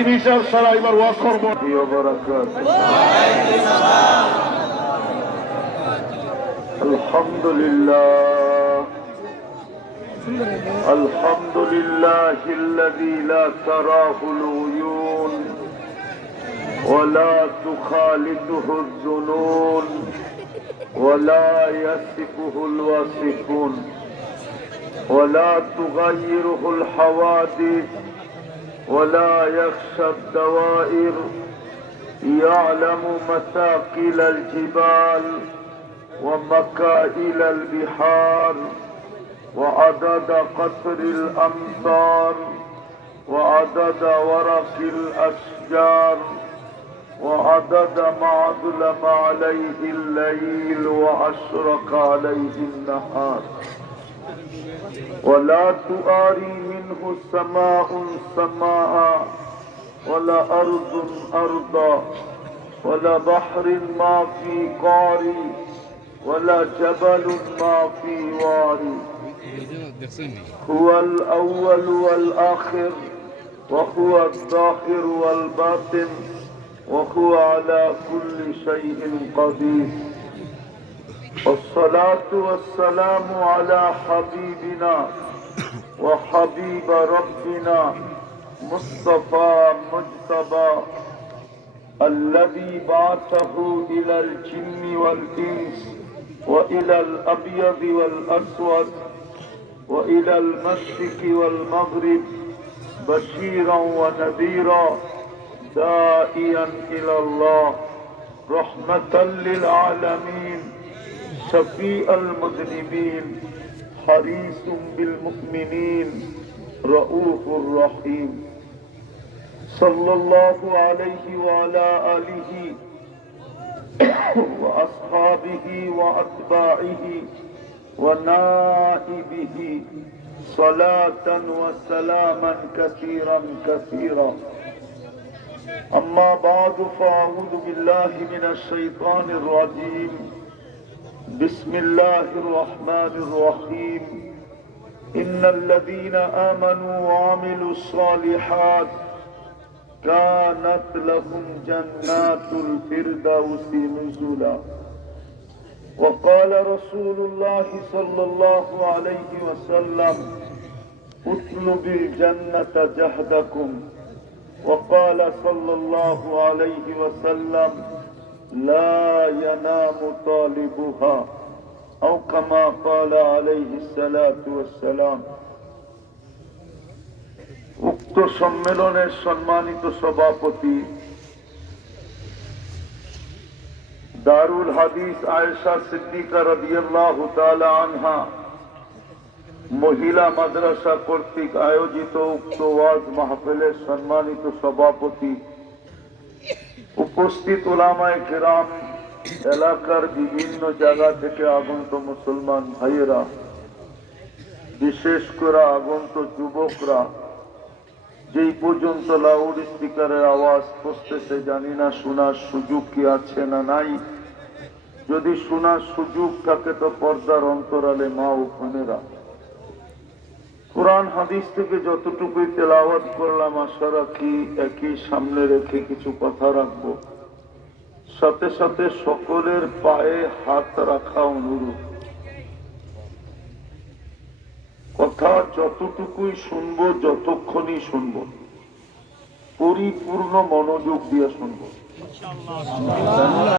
বিচার ছাড়া এবার ওয়াজ করবো الحمد لله الحمد لله الذي لا تراه العيون ولا تخالطه الظنون ولا يصفه الواصفون ولا تغيره الحوادث ولا يخشى الدوائر يعلم مثاقل الجبال ومكائل البحار وعدد قطر الأمطار وعدد ورق الأشجار وعدد ما أظلم عليه الليل وأشرق عليه النهار. ولا تؤاري منه سماء سماء ولا أرض أرضا ولا بحر ما في قاري ولا جبل ما في واري. هو الأول والآخر وهو الظاهر والباطن وهو على كل شيء قدير. والصلاة والسلام على حبيبنا وحبيب ربنا مصطفى مجتبى الذي بعثه إلى الجن والإنس وإلى الأبيض والأسود وإلى المشرق والمغرب بشيرا ونذيرا داعيا إلى الله رحمة للعالمين. شفيع المذنبين حريص بالمؤمنين رؤوف رحيم. صلى الله عليه وعلى آله وأصحابه وأتباعه ونائبه صلاة وسلاما كثيرا كثيرا. أما بعد فأعوذ بالله من الشيطان الرجيم. بسم الله الرحمن الرحيم. إن الذين آمنوا وعملوا الصالحات كانت لهم جنات الفردوس نزلا. وقال رسول الله صلى الله عليه وسلم اطلب الجنة جهدكم. وقال صلى الله عليه وسلم لا ينام طالبها أو كما قال عليه الصلاة والسلام উক্ত সম্মেলনের সম্মানিত সভাপতি দারুল হাদিস আয়েশা সিদ্দিকা রাদিয়াল্লাহু তাআলা আনহা মহিলা মাদ্রাসা কর্তৃক আয়োজিত উক্ত ওয়াজ মাহফিলের সম্মানিত সভাপতি উপস্থিত ওলামায় কেরাম, এলাকার বিভিন্ন জায়গা থেকে আগন্ত মুসলমান ভাইয়েরা, বিশেষ করে আগন্ত যুবকরা, যেই পর্যন্ত লাউড স্পিকারের আওয়াজ পৌঁছতেছে জানি না শোনার সুযোগ কি আছে না নাই। যদি শোনার সুযোগ থাকে তো পর্দার অন্তরালে মা ও বোনেরা। কোরআন হাদিস থেকে যতটুকুই তেলাওয়াত করলাম, আশা রাখি একই সামনে রেখে কিছু কথা রাখব। সাথে সাথে সকলের পায়ে হাত রাখা অনুরোধ। কথা যতটুকুই শুনব, যতক্ষণই শুনব। পরিপূর্ণ মনোযোগ দিয়ে শুনব।